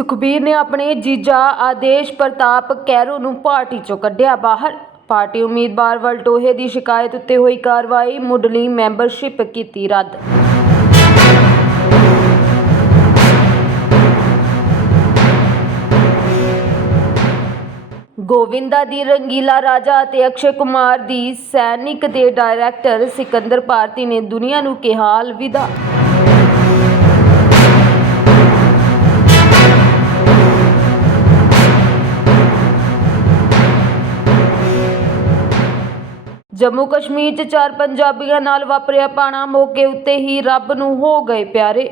ਸੁਖਬੀਰ ਨੇ ਆਪਣੇ ਜੀਜਾ ਆਦੇਸ਼ ਪ੍ਰਤਾਪ ਕੈਰੋ ਨੂੰ ਪਾਰਟੀ ਚੋਂ ਕੱਢਿਆ ਬਾਹਰ। ਪਾਰਟੀ ਉਮੀਦਵਾਰ ਵਲਟੋਹੇ ਦੀ ਸ਼ਿਕਾਇਤ ਉੱਤੇ ਹੋਈ ਕਾਰਵਾਈ, ਮੁੱਢਲੀ ਮੈਂਬਰਸ਼ਿਪ ਕੀਤੀ ਰੱਦ। ਗੋਵਿੰਦਾ ਦੀ ਰੰਗੀਲਾ ਰਾਜਾ ਅਤੇ ਅਕਸ਼ੇ ਕੁਮਾਰ ਦੀ ਸੈਨਿਕ ਦੇ ਡਾਇਰੈਕਟਰ ਸਿਕੰਦਰ ਭਾਰਤੀ ਨੇ ਦੁਨੀਆ ਨੂੰ ਕਿਹਾ, ਅਲਵਿਦਾ। ਜੰਮੂ ਕਸ਼ਮੀਰ 'ਚ ਚਾਰ ਪੰਜਾਬੀਆਂ ਨਾਲ ਵਾਪਰਿਆ ਪਾਣਾ ਮੌਕੇ ਉੱਤੇ ਹੀ ਰੱਬ ਨੂੰ ਹੋ ਗਏ ਪਿਆਰੇ।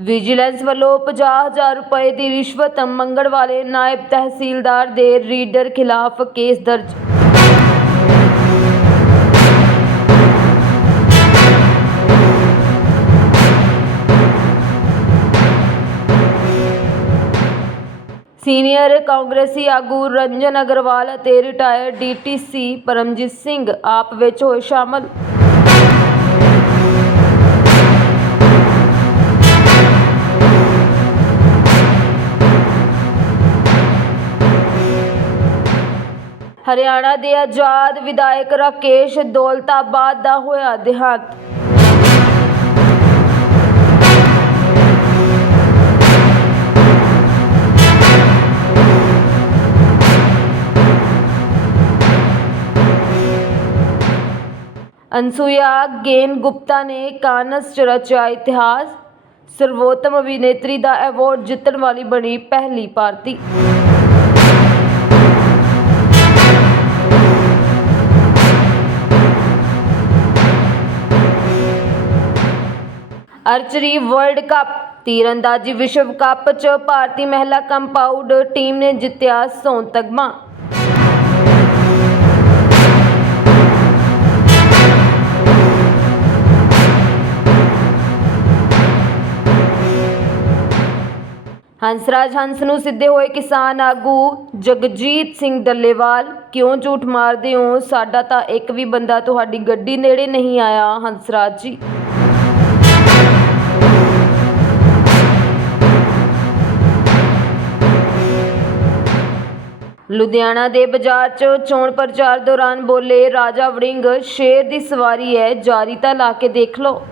ਵਿਜੀਲੈਂਸ ਵੱਲੋਂ 50000 ਰੁਪਏ ਦੀ ਰਿਸ਼ਵਤ ਮੰਗਣ ਵਾਲੇ ਨਾਇਬ ਤਹਿਸੀਲਦਾਰ ਦੇ ਰੀਡਰ ਖਿਲਾਫ ਕੇਸ ਦਰਜ। ਸੀਨੀਅਰ ਕਾਂਗਰਸੀ ਆਗੂ ਰੰਜਨ ਅਗਰਵਾਲ ਅਤੇ ਰਿਟਾਇਰਡ ਡੀਟੀਸੀ ਪਰਮਜੀਤ ਸਿੰਘ ਆਪ ਵਿੱਚ ਹੋਏ ਸ਼ਾਮਲ। ਹਰਿਆਣਾ ਦੇ ਆਜ਼ਾਦ ਵਿਧਾਇਕ ਰਾਕੇਸ਼ ਦੌਲਤਾਬਾਦ ਦਾ ਹੋਇਆ ਦੇਹਾਂਤ। ਅਨਸੂਇਆ ਗੇਨ ਗੁਪਤਾ ਨੇ ਕਾਨਸ ਚ ਰਚਿਆ ਇਤਿਹਾਸ ਸਰਵੋਤਮ ਅਭਿਨੇਤਰੀ ਦਾ ਐਵਾਰਡ ਜਿੱਤਣ ਵਾਲੀ ਬਣੀ ਪਹਿਲੀ ਭਾਰਤੀ। ਅਰਚਰੀ ਵਰਲਡ ਕੱਪ, ਤੀਰੰਦਾਜ਼ੀ ਵਿਸ਼ਵ ਕੱਪ 'ਚ ਭਾਰਤੀ ਮਹਿਲਾ ਕੰਪਾਊਂਡ ਟੀਮ ਨੇ ਜਿੱਤਿਆ ਸੋਨ ਤਗਮਾ। ਹੰਸਰਾਜ ਹੰਸ ਨੂੰ ਸਿੱਧੇ ਹੋਏ ਕਿਸਾਨ ਆਗੂ ਜਗਜੀਤ ਸਿੰਘ ਡੱਲੇਵਾਲ, ਕਿਉਂ ਝੂਠ ਮਾਰਦੇ ਹੋ? ਸਾਡਾ ਤਾਂ ਇੱਕ ਵੀ ਬੰਦਾ ਤੁਹਾਡੀ ਗੱਡੀ ਨੇੜੇ ਨਹੀਂ ਆਇਆ। ਹੰਸਰਾਜ ਜੀ। ਲੁਧਿਆਣਾ ਦੇ ਬਾਜ਼ਾਰ 'ਚ ਚੋਣ ਪ੍ਰਚਾਰ ਦੌਰਾਨ ਬੋਲੇ ਰਾਜਾ ਵੜਿੰਗ, ਸ਼ੇਰ ਦੀ ਸਵਾਰੀ ਹੈ, ਜਾਰੀ ਤਾਂ ਲਾ ਕੇ ਦੇਖ ਲਓ।